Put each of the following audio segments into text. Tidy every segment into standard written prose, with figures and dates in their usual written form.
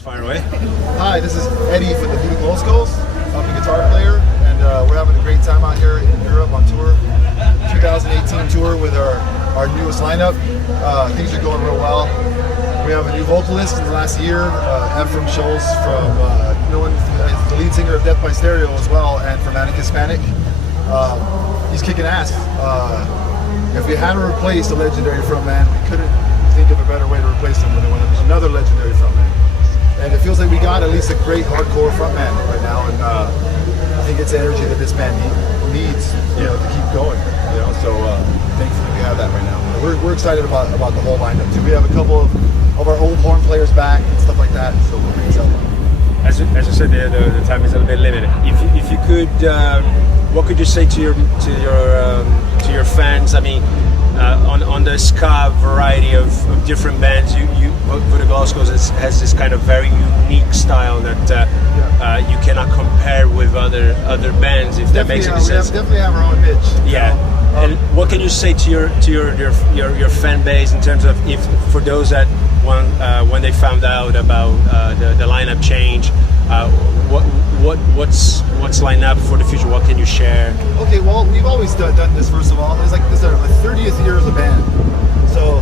Yes, fire away. Hi, this is Eddie from the Voodoo Glow Skulls. I'm a guitar player, and we're having a great time out here in Europe on tour. 2018 tour with our newest lineup. Things are going real well. We have a new vocalist in the last year, Ephraim Schultz, from the lead singer of Death by Stereo as well, and from Manic Hispanic. He's kicking ass. If we had to replace the legendary frontman, we couldn't think of a better way to replace him than when there's another legendary frontman. And it feels like we got at least a great hardcore frontman right now, and I think it's energy that this band needs, to keep going. So thankfully we have that right now. We're excited about the whole lineup too. We have a couple of our old horn players back and stuff like that, so we're pretty excited. As you said, the time is a little bit limited. If you could, what could you say to your fans? I mean, on the ska variety of different bands, Voodoo Glow Skulls has this kind of very unique style that you cannot compare with other bands. If that makes any sense. We definitely have our own niche. Yeah. And what can you say to your fan base in terms of for those that when they found out about the lineup change, what's lined up for the future? What can you share? Okay, well, we've always done this. First of all, this is our 30th year as a band, so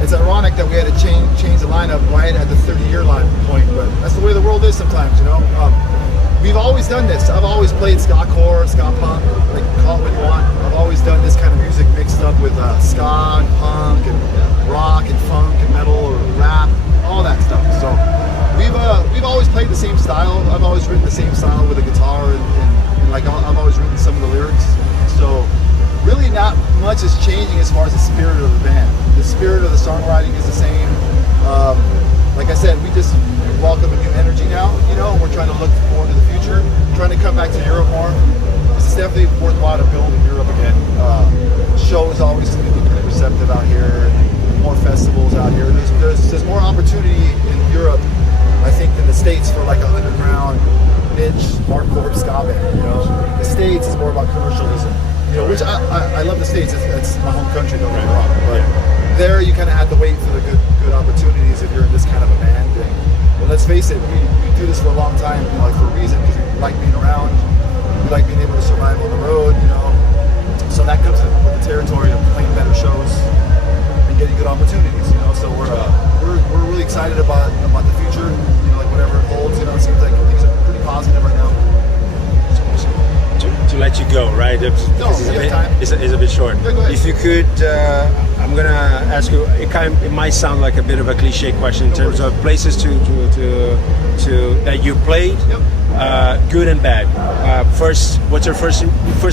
it's ironic that we had to change the lineup right at the 30-year line point. But that's the way the world is sometimes, We've always done this. I've always played Ska-core, ska punk, like call it what you want. I've always done this kind of music mixed up with ska and punk and rock and funk and metal or rap, all that stuff. So we've always played the same style. I've always written the same style with a guitar, and like I've always written some of the lyrics. So really not much is changing as far as the spirit of the band. The spirit of the songwriting is the same. Like I said, we just welcome a new energy now, and we're trying to look forward to the future, trying to come back to Europe more. It's definitely worthwhile to build in Europe again. Shows always seem to be pretty receptive out here, more festivals out here. There's more opportunity in Europe, I think, than the States for like an underground niche hardcore ska band. The States is more about commercialism, which I love the States. It's my home country, don't get me wrong, but there you kind of have to wait for the good opportunities if you're in this kind of a band. But let's face it, we do this for a long time, for a reason, because we like being around, we like being able to survive on the road, So that comes with the territory of playing better shows and getting good opportunities, So we're really excited about the future, like whatever it holds. It seems like things are pretty positive right now. To let you go, right? It's a bit short. Yeah, if you could, I'm gonna ask you. It might sound like a bit of a cliche question in terms of places to that you played, good and bad. First, what's your first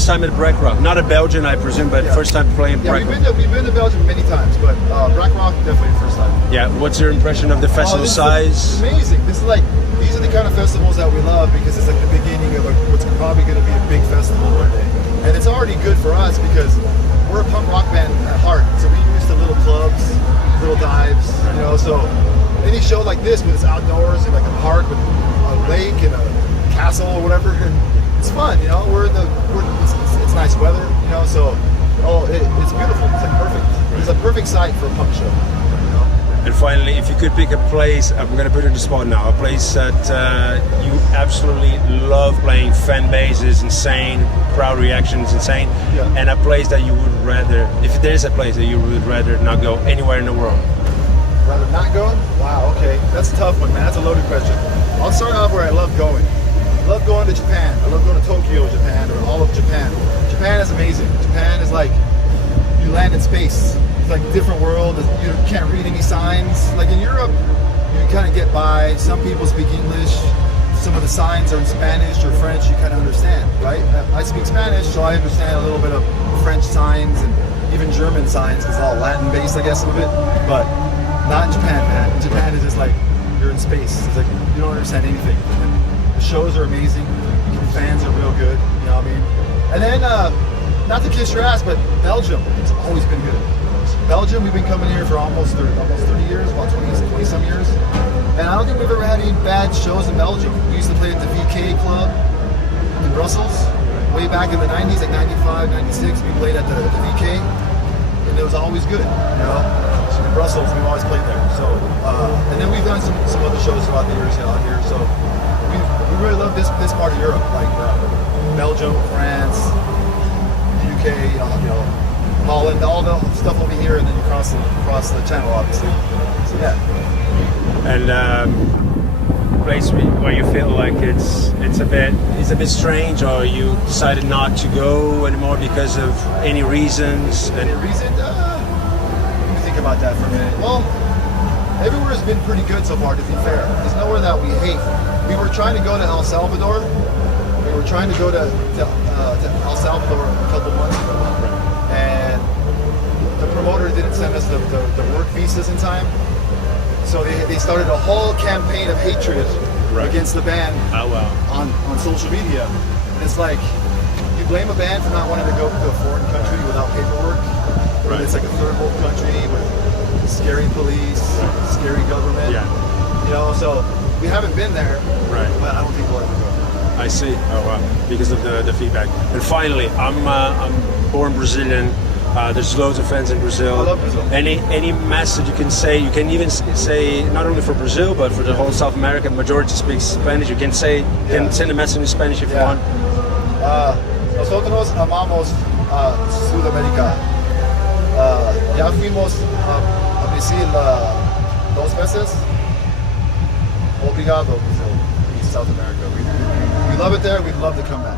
time at Brakrock? Not at Belgium, I presume, but first time playing Brakrock. We've been to Belgium many times, but Brakrock definitely first time. Yeah. What's your impression of the festival size? Amazing. These are the kind of festivals that we love because it's like the beginning of what's probably going to be a big festival one day. And it's already good for us because we're a punk rock band at heart. So we're used to little clubs, little dives, So any show like this, when it's outdoors in like a park with a lake and a castle or whatever, it's fun. It's nice weather. So it's beautiful. It's like perfect. It's a perfect site for a punk show. And finally, if you could pick a place, I'm going to put it on the spot now, a place that you absolutely love playing, fan base is insane, crowd reaction is insane, and a place that you would rather, if there's a place that you would rather not go anywhere in the world. Rather not go? Wow, okay. That's a tough one, man. That's a loaded question. I'll start off where I love going. I love going to Japan. I love going to Tokyo, Japan, or all of Japan. Japan is amazing. Japan is like, you land in space. It's like a different world. You can't read any signs. Like in Europe, you kind of get by. Some people speak English. Some of the signs are in Spanish or French. You kind of understand, right? I speak Spanish, so I understand a little bit of French signs and even German signs. It's all Latin-based, I guess, a little bit. But not in Japan, man. In Japan, it's just like you're in space. It's like you don't understand anything. And the shows are amazing. The fans are real good. You know what I mean? And then, not to kiss your ass, but Belgium. It's always been good. Belgium, we've been coming here for almost 30 years, about 20 some years. And I don't think we've ever had any bad shows in Belgium. We used to play at the VK Club in Brussels way back in the 90s, like 95, 96. We played at the VK, and it was always good, in Brussels. We've always played there. So, and then we've done some other shows throughout the years out here. So we really love this part of Europe, like Belgium, France, the UK, Holland, all the stuff over here, and then you cross the channel, obviously. So yeah. And place where you feel like it's a bit strange, or you decided not to go anymore because of any reasons? Any reason? Let me think about that for a minute. Well, everywhere's been pretty good so far, to be fair. There's nowhere that we hate. We were trying to go to El Salvador. We were trying to go to El Salvador a couple months ago, and the promoter didn't send us the work visas in time. So they started a whole campaign of hatred against the band on social media. And it's like, you blame a band for not wanting to go to a foreign country without paperwork. Right. It's like a third world country with scary police, scary government. Yeah. So we haven't been there, but I don't think we'll ever go. I see. Oh wow! Because of the feedback. And finally, I'm born Brazilian. There's loads of fans in Brazil. I love Brazil. Any message you can say? You can even say not only for Brazil but for the whole South America. Majority speaks Spanish. You can say, can send a message in Spanish if you want. Nosotros amamos Sudamérica. Ya fuimos a Brasil 2 veces. Obrigado, Brazil. South America. We love it there. We'd love to come back.